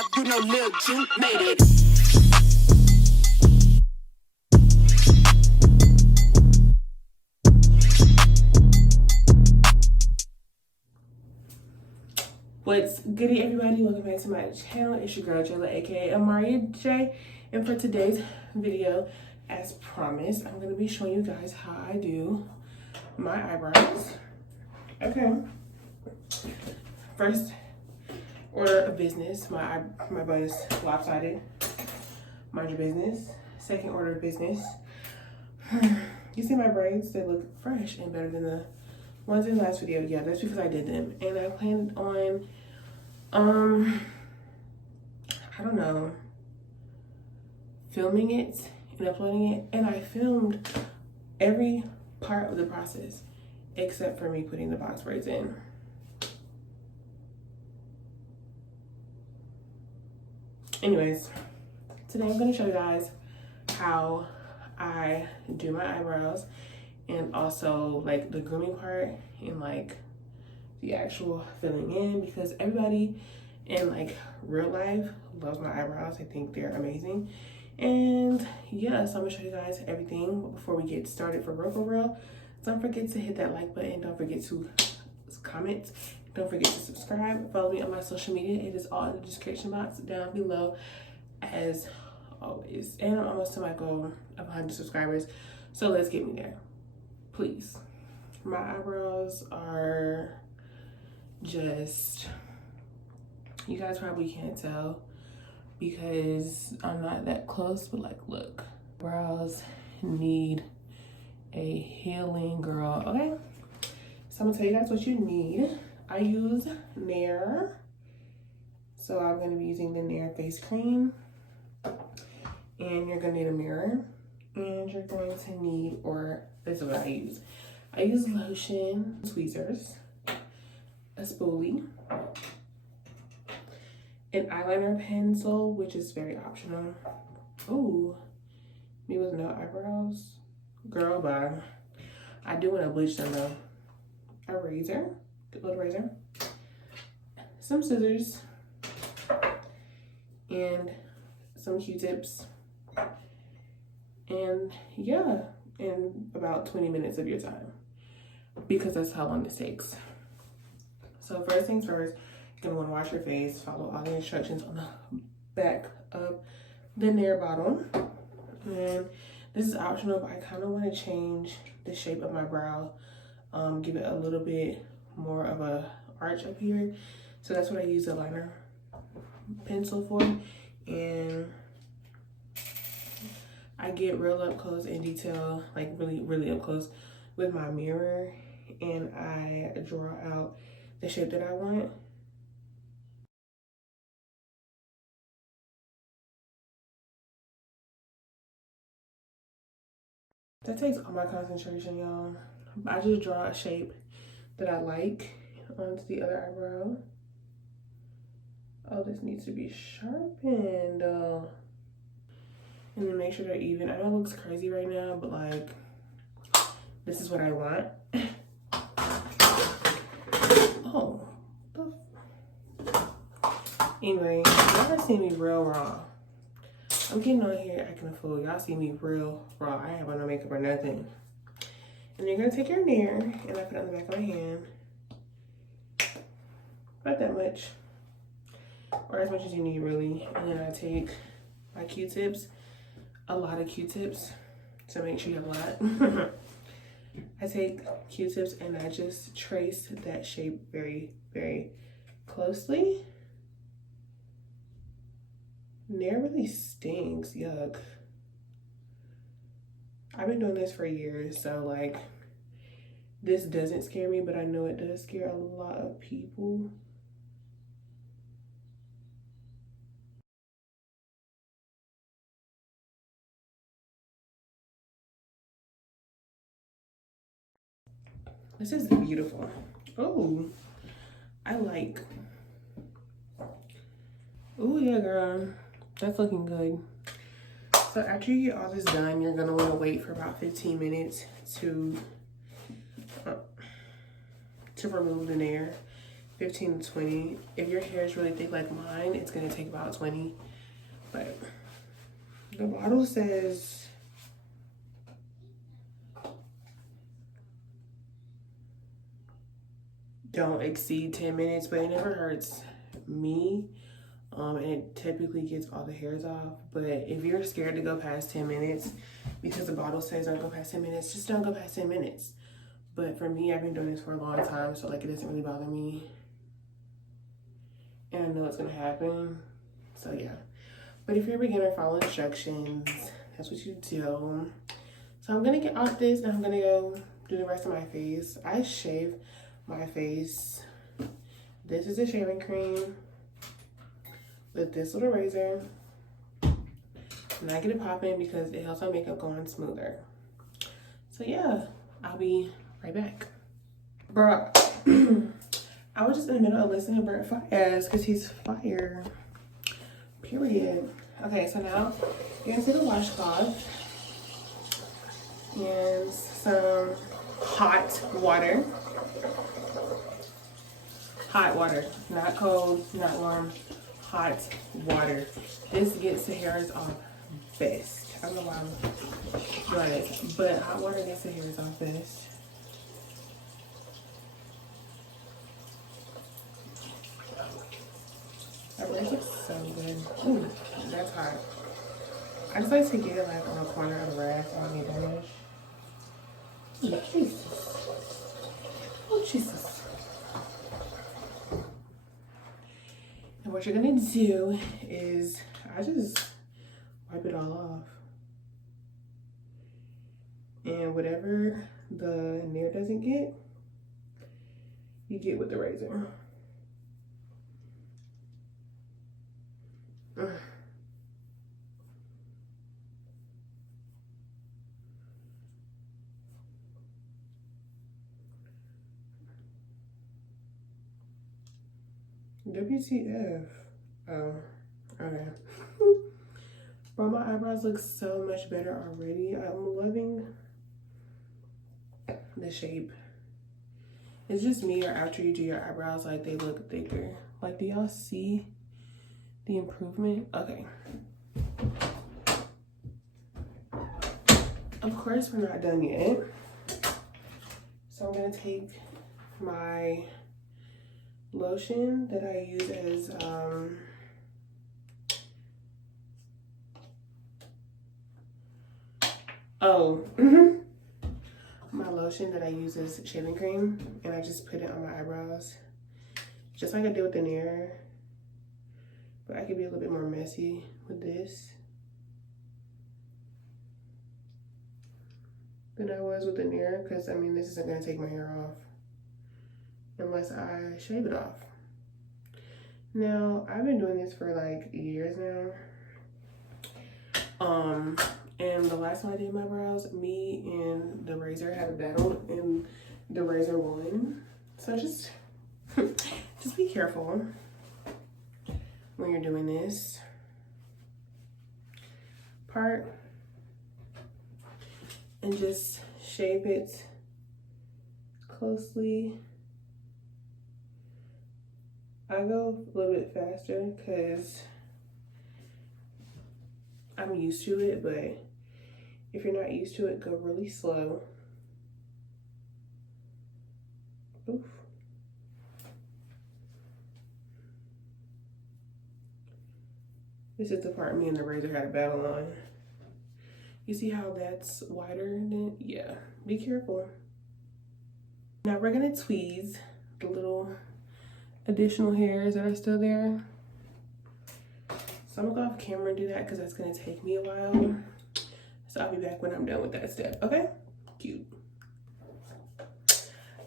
vibe, you know Lil Juke made it. What's goody, everybody? Welcome back to my channel. It's your girl JALA, aka 𝙤𝙤𝙘𝙞 J. And for today's video, as promised, I'm gonna be showing you guys how I do my eyebrows. Okay. First order of business, my bun is lopsided. Mind your business. Second order of business. You see my braids? They look fresh and better than the ones in the last video. Yeah, that's because I did them. And I planned on I don't know, filming it and uploading it, and I filmed every part of the process except for me putting the box braids in. Anyways, today I'm going to show you guys how I do my eyebrows, and also like the grooming part and like the actual filling in, because everybody in like real life loves my eyebrows. I think they're amazing. And yeah, so I'm gonna show you guys everything. But before we get started, for real, don't forget to hit that like button. Don't forget to comment. Don't forget to subscribe. Follow me on my social media. It is all in the description box down below as always. And I'm almost to my goal of 100 subscribers, so let's get me there, please. My eyebrows are just, you guys probably can't tell because I'm not that close, but like, look, brows need a healing, girl. Okay, so I'm gonna tell you guys what you need. I use Nair, so I'm gonna be using the Nair face cream, and you're gonna need a mirror, and you're going to need, or this is what I use lotion, tweezers, a spoolie, an eyeliner pencil, which is very optional. Ooh, me with no eyebrows, girl, bye. I do want to bleach them though. A razor, good little razor, some scissors, and some Q-tips, and yeah, in about 20 minutes of your time, because that's how long this takes. So first things first, you're gonna wanna wash your face, follow all the instructions on the back of the Nair bottle. And this is optional, but I kinda wanna change the shape of my brow, give it a little bit more of a arch up here. So that's what I use the liner pencil for. And I get real up close in detail, like really up close with my mirror, and I draw out the shape that I want. That takes all my concentration, y'all. I just draw a shape that I like onto the other eyebrow. Oh, this needs to be sharpened. And then make sure they're even. I know it looks crazy right now, but like, this is what I want. Oh, anyway, y'all see me real raw. I'm getting on here acting a fool. Y'all see me real raw. I have on no makeup or nothing. And you're gonna take your Nair, and I put it on the back of my hand. Not that much, or as much as you need really. And then I take my Q-tips, a lot of Q-tips, so make sure you have a lot. I take Q-tips and I just trace that shape very, very closely. Nair really stinks, yuck. I've been doing this for years, so like, this doesn't scare me, but I know it does scare a lot of people. This is beautiful. Oh, I like. Oh yeah, girl, that's looking good. So after you get all this done, you're gonna wanna wait for about 15 minutes to remove the Nair. 15 to 20. If your hair is really thick like mine, it's gonna take about 20. But the bottle says don't exceed 10 minutes, but it never hurts me. And it typically gets all the hairs off. But if you're scared to go past 10 minutes because the bottle says don't go past 10 minutes, just don't go past 10 minutes. But for me, I've been doing this for a long time, so like it doesn't really bother me. And I know it's gonna happen, so yeah. But if you're a beginner, follow instructions. That's what you do. So I'm gonna get off this and I'm gonna go do the rest of my face. I shave my face. This is a shaving cream with this little razor. And I get it popping because it helps my makeup go on smoother. So yeah, I'll be right back. Bruh, I was just in the middle of listening to Bert Fires because he's fire. Period. Okay, so now you're gonna take a washcloth and some hot water. Hot water, not cold, not warm, hot water. This gets the hairs off best. I don't know why I'm doing this, but hot water gets the hairs off best. That brush looks so good. Ooh, that's hot. I just like to get it like on a corner of the rack on the brush. Oh, Jesus. Oh, Jesus. And what you're gonna do is, I just wipe it all off. And whatever the nair doesn't get, you get with the razor. WTF? Oh, okay. Bro, my eyebrows look so much better already. I'm loving the shape. It's just me, or after you do your eyebrows, like they look thicker. Like, do y'all see the improvement? Okay. Of course, we're not done yet. So I'm gonna take my lotion that I use as my lotion that I use as shaving cream, and I just put it on my eyebrows, just like I did with the nair. But I could be a little bit more messy with this than I was with the nair, because I mean, this isn't gonna take my hair off unless I shave it off. Now, I've been doing this for like years now. And the last time I did my brows, me and the razor had a battle and the razor won. So just be careful when you're doing this part, and just shape it closely. I go a little bit faster because I'm used to it, but if you're not used to it, go really slow. Oof. This is the part me and the razor had a battle on. You see how that's wider than, yeah, be careful. Now we're gonna tweeze the little additional hairs that are still there. So I'm gonna go off camera and do that because that's gonna take me a while. So I'll be back when I'm done with that step, okay? Cute.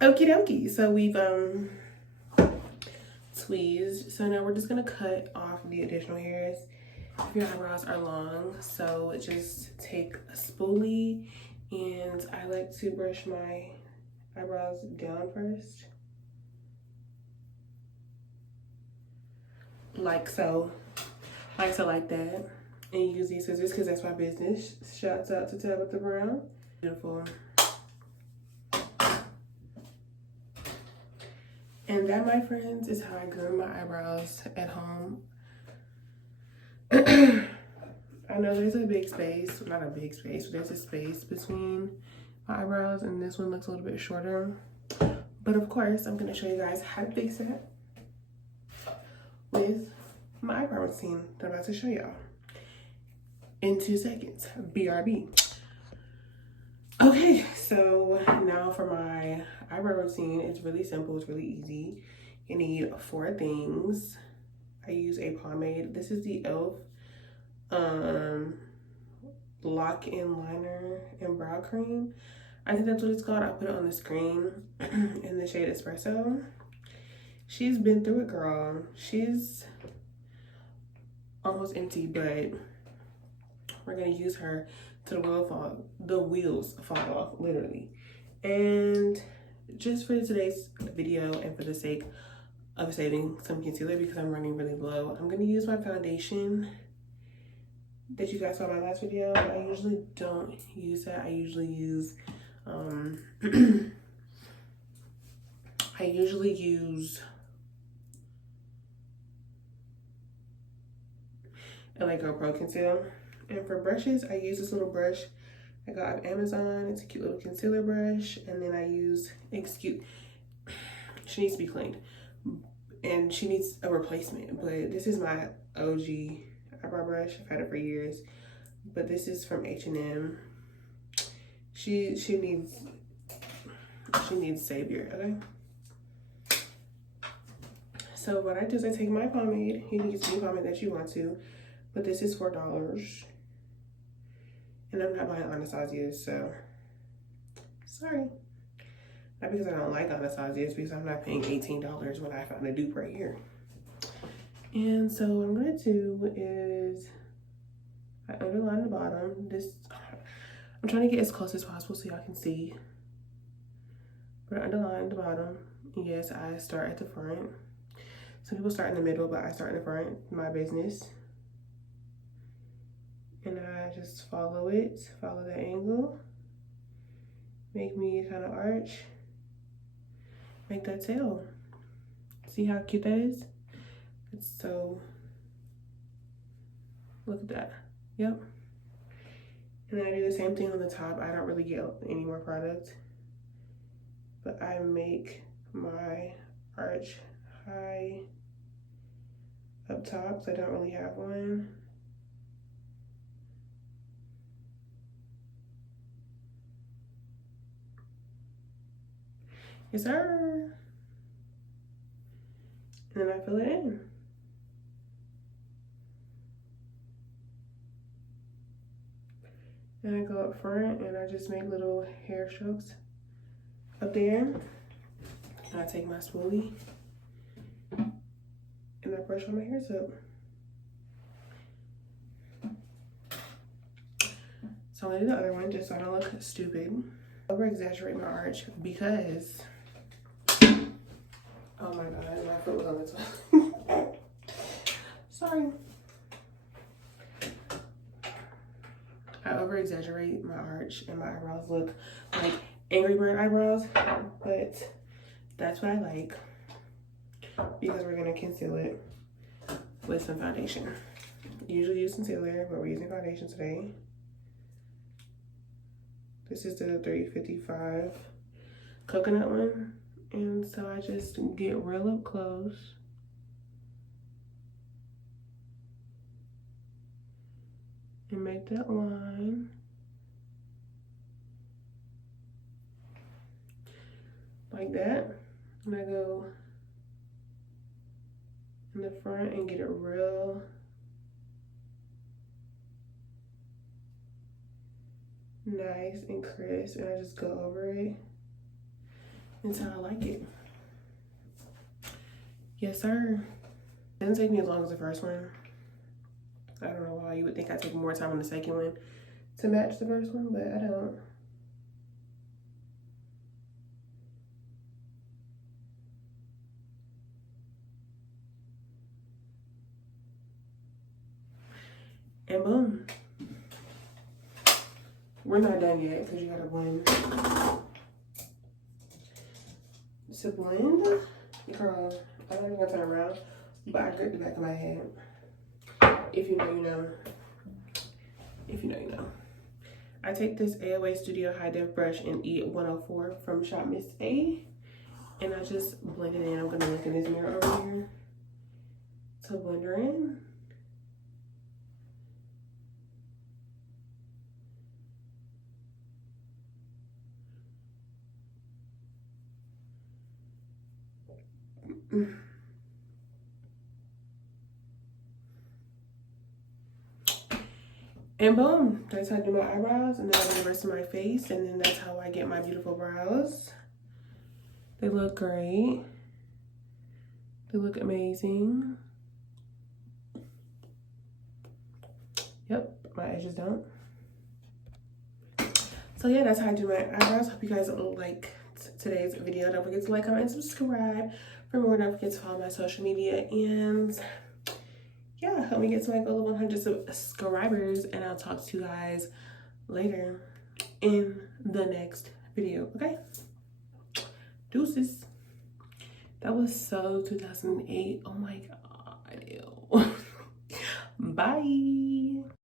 Okie dokie, so we've tweezed. So now we're just gonna cut off the additional hairs. If your eyebrows are long, so just take a spoolie, and I like to brush my eyebrows down first. Like so. Like that. And use these scissors because that's my business. Shouts out to Tabitha Brown. Beautiful. And that, my friends, is how I groom my eyebrows at home. I know there's a big space, not a big space, but there's a space between my eyebrows, and this one looks a little bit shorter. But of course, I'm gonna show you guys how to fix it with my eyebrow routine that I'm about to show y'all in 2 seconds. BRB. Okay, so now for my eyebrow routine, it's really simple, it's really easy. You need 4 things. I use a pomade. This is the e.l.f. Lock-in liner and brow cream. I think that's what it's called. I put it on the screen in the shade Espresso. She's been through it, girl. She's almost empty, but we're gonna use her till the wheels fall off, literally. And just for today's video and for the sake of saving some concealer because I'm running really low, I'm gonna use my foundation that you guys saw in my last video. I usually don't use that. I usually use a Pro Conceal. And for brushes, I use this little brush I got on Amazon. It's a cute little concealer brush. And then I use, she needs to be cleaned and she needs a replacement, but this is my OG eyebrow brush. I've had it for years, but this is from H&M. She needs savior, okay? So what I do is I take my pomade. You can use any pomade that you want to, but this is $4. And I'm not buying Anastasia's, so sorry. Not because I don't like Anastasia's, because I'm not paying $18 when I found a dupe right here. And so what I'm gonna do is I underline the bottom. I'm trying to get as close as possible so y'all can see. But I underline the bottom. Yes, I start at the front. Some people start in the middle, but I start in the front, my business. And I just follow the angle. Make me kind of arch. Make that tail. See how cute that is? It's so, look at that. Yep. And then I do the same thing on the top. I don't really get any more product, but I make my arch high up top, so I don't really have one. Yes, sir. And then I fill it in. And I go up front and I just make little hair strokes up there. And I take my spoolie and I brush all my hairs up. So I'm gonna do the other one just so I don't look stupid. Over exaggerate my arch because, oh my god, my foot was on the top. Sorry. I over exaggerate my arch and my eyebrows look like Angry Bird eyebrows, but that's what I like because we're gonna conceal it with some foundation. Usually use concealer, but we're using foundation today. This is the 355 coconut one. And so I just get real up close. And make that line. Like that. And I go in the front and get it real nice and crisp, and I just go over it until I like it. Yes, sir. It doesn't take me as long as the first one. I don't know why. You would think I'd take more time on the second one to match the first one, but I don't. And boom. We're not done yet because you gotta blend. To blend, Girl, I'm not even gonna turn around, but I grip the back of my head. If you know, you know. If you know, you know. I take this AOA Studio High Def brush in E104 from Shop Miss A, and I just blend it in. I'm gonna look in this mirror over here to blend her in. And boom, that's how I do my eyebrows, and then I do the rest of my face, and then that's how I get my beautiful brows. They look great. They look amazing. Yep, my edges don't. So yeah, that's how I do my eyebrows. Hope you guys like today's video. Don't forget to like, comment, and subscribe for more. Don't forget to follow my social media, and yeah, help me get to my goal of 100 subscribers, and I'll talk to you guys later in the next video. Okay, deuces. That was so 2008. Oh my god. Ew. Bye.